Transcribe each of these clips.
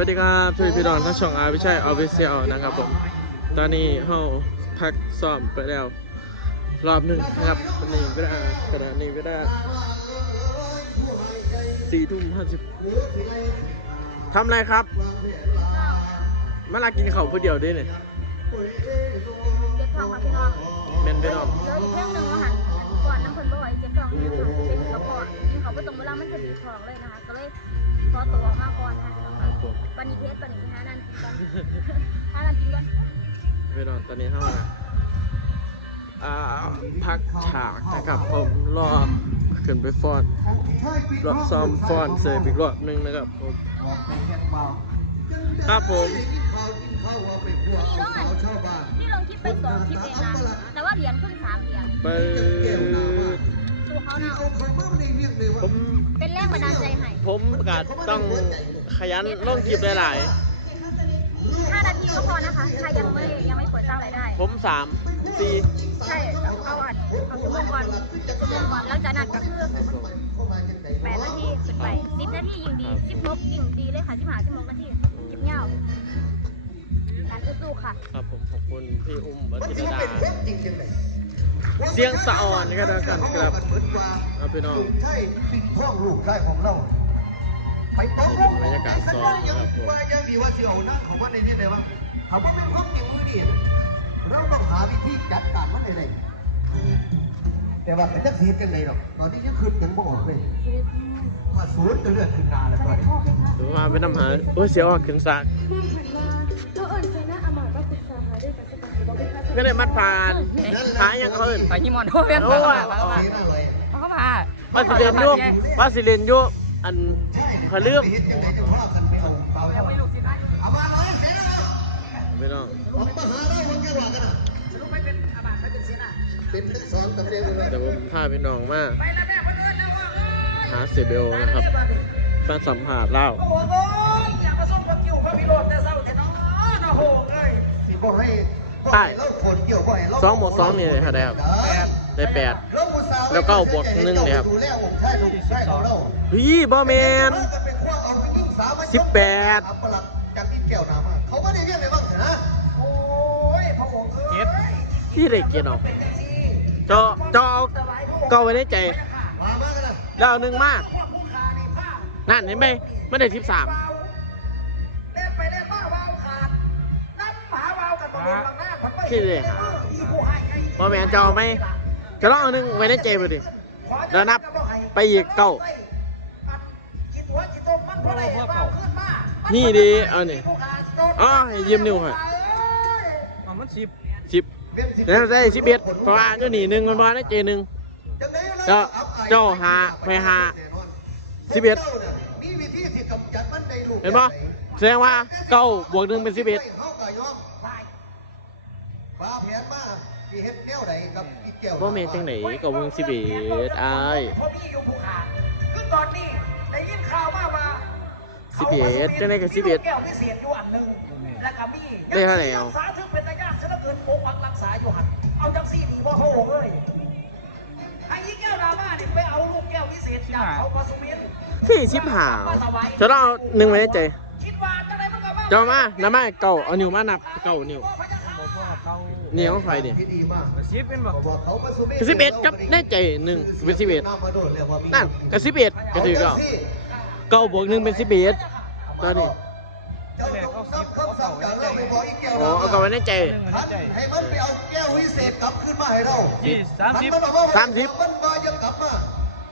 วัสดีครับช่วยพี่ดอนทั้งช่องอาวิชัยออฟฟิเชียลนะครับผม ตอนนี้เฮาพักซ้อมไปแล้ว รอบหนึ่งนะครับวันนี้เวลาขณะนี้เวลาสี่ทุ่มห้าสิบทำอะไรครับมาลากินข้าวผู้เดียวด้วยเนี่ยเจ็บท้องค่ะพี่น้องเมนพี่น้องแล้วอีกเรื่องหนึ่งว่าหันก่อนน้ำเพิ่นบ่ไหวเจ็บท้องที่สุดเป็นกระเพาะกินเขาวบ่ตรงเวลามันจะบีบท้องเลยนะคะก็เลยข อตัวออกมาก่อนค่ะพี่น้องครับผมวันนี้เทสตอนนี้หานันกินก่อนหานันกินก่อนพี่น้องตอนนี้เฮาอ่าพักฉากนะครับผมรอขึ้นไปฟ้อนรอบซ้อมฟ้อนเสร็จอีกรอบหนึ่งนะครับผม ครับผมนี่ลงอันนี่ลงคลิปไปสองคลิปเองนะแต่ว่าเหรียญขึ้นสามเหรียญเปิ ผมเป็นแรงบันดาลใจให้ผมกาต้องขยันลงคลิปหลายห้านาทีก็พอนะคะใครยังไม่ยังไม่เปิดสร้างรายได้ๆผมสามสี่ใช่เอาอัดเอาชั่วโมงก่อนชั่วโมงก่อนแล้วจากนั้นก็คือแปดนาทีขึ้นไปสิบนาทียิ่งดีสิบหกยิ่งดีเลยค่ะสิบห้าสิบหกนาทีคลิปเงาการสู้ๆค่ะ ครับผมขอบคุณพี่อุ้มวัชิรดา เสียงสะอ่อนก็แล้วกันครับเอาพี่น้องใช่สิ่งท่องลูกได้ของเราไปตกลงบรรยากาศซ้อมนะครับผมว่ายังดีว่าเสียวนั่งของว่าในนี้ได้บ้างถาว่าเป็นความจริงมือดีเราต้องหาวิธีจัดการมันได้แต่ว่าจะเสียกันเลยหรอกตอนนี้ยังคืนยังบ่ออกเลยว่าศูนย์จะเลือดขึ้นนาแล้วตอนนี้เดี๋ยวมาไปน้ำหาโอ้เสียวออกขึ้นซากก็เลยมัดผ่านหายังเขาเอินไปที่อนโทเวียนโอ้มายเข้ามาสีหน้าเลยเขาเข้ามาว่าสิเรียนอยุว่าสิเรียนอยุอันเขาเลื่อมเห็นยังไงจะพ่อกันไปเอาเปล่ายังไม่ลูกสินะเอามาเลยเสียแล้วพี่น้องผมมาหาได้วันแก่ว่ากันนะสรุปไม่เป็นอาบัติไม่เป็นสินะเป็นสอนตำแหน่งเลยเดี๋ยวผมพาพี่น้องมาไปแล้วแม่เพื่อนแล้วว่าหาเสียเบลนะครับแฟนสัมผัสเล่าโอ้โหอย่ามาส่งความคิวพระพิโรธแต่เศร้าแต่น้องนะโหเอ้ยสิบ่ให้บ่ให้ เราฝนเกี่ยวบ่ให้เราสองบวกสองนี่เลยครับได้ครับได้แปดเราอุตส่าห์แล้วก็บวกหนึ่งเนี่ยครับดูแลองค์ชายลูกชายของเราพี่บอแมนเราจะไปคว้าเอาไปยิงสาวมาสิบแปดอัปลักษณ์จากอีแก้วน้ำอะเขาไม่ได้เรียกอะไรบ้างเถอะนะโอ้ยพระองค์เอ้ยพี่เด็กเกียร์เอาเป็นจังซี่จอจอเอาเก่าไว้ในใจมามากันนะแล้วเอาหนึ่งมาพวกผู้ค้านี่ผ้านั่นเห็นไหมไม่ได้สิบสาม หลังหน้าผลไปที่เลยหาอีผู้ให้ไงบอแมนจะเอาไหมจะลองเอาหนึ่งไว้ในใจไปดิแล้วนับไปอีกเก้ากินหัวกินต้มมันเพราะอะไรเบาขึ้นมานี่ดีเอานี่อ๋อให้ยืมนิ้วให้อ๋อมันสิบสิบแล้วได้สิบเอ็ดเพราะว่าเจ้าหนีหนึ่งมันบอในใจหนึ่งเจ้าเจ้าหาไปหาสิบเอ็ดมีวิธีที่กำจัดมันในลูกเห็นปะแสดงว่าเก้าบวกหนึ่งเป็นสิบเอ็ด เฮาก็ยอมว่าแผนมาที่เฮ็ดแนวใดกับอีแก้วบอแมนจังไหนก็วงสิบเอ็ดอายเพราะมีอยู่ผู้ขาดคือตอนนี้ได้ยินข่าวมาว่าสิบเอ็ดจังไหนกับสิบเอ็ดแก้วพิเศษอยู่อันหนึ่งแล้วก็มีได้เท่าไหร่เอารักษาถึงเป็นระยะเสียเหลือเกินปกปักรักษาอยู่หันเอาจังซี่ดีบ่โหเอ้ยไอ้ยี่แก้วดราม่านี่ไปเอาลูกแก้วพิเศษจากเขาพาสุเวียนที่สิบหาวจะลองเอาหนึ่งไว้ในใจคิดว่าจังไดมันก็ว่าเจ้ามาน้ำมาเก้าเอานิ้วมานับเก้านิ้ว นิ้วไฟดิที่ดีมากสิบเป็นบ่บอกเขาประสบกสิบเอ็ดกับในใจหนึ่งเป็นสิบเอ็ดนั่นกับสิบเอ็ดก็ถือเก้าเก้าบวกหนึ่งเป็นสิบเอ็ดตอนนี้เจ้าต้องนับคำสั่งจากเราไปบอกอีแก้วอ๋อเอากลับไว้ในใจท่านให้มันไปเอาแก้ววิเศษกลับขึ้นมาให้เรายี่สามสิบขันนเอสามสิบมันมายังกลับมา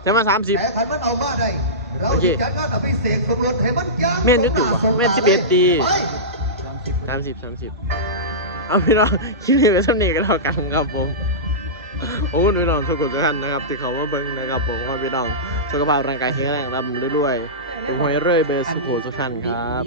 จะมาสามสิบแต่ขันมันเอามาได้เราโอเคจัดงานอภิเษกสมรสให้มันยังแม่นยุติวะแม่น11ดีไปสามสิบสามสิบ เอาพี่น้องคลิปนี้ไปสำเนียกันแล้วกันครับผมโอ้คุณพี่น้องทุกคนทุกท่านนะครับที่เขามาเบิ่งนะครับผมว่าพี่น้องสุขภาพร่างกายแข็งแรงร่ำรวยๆถึงหวยเรื่อยเบอร์สุขโขสุขท่านครับ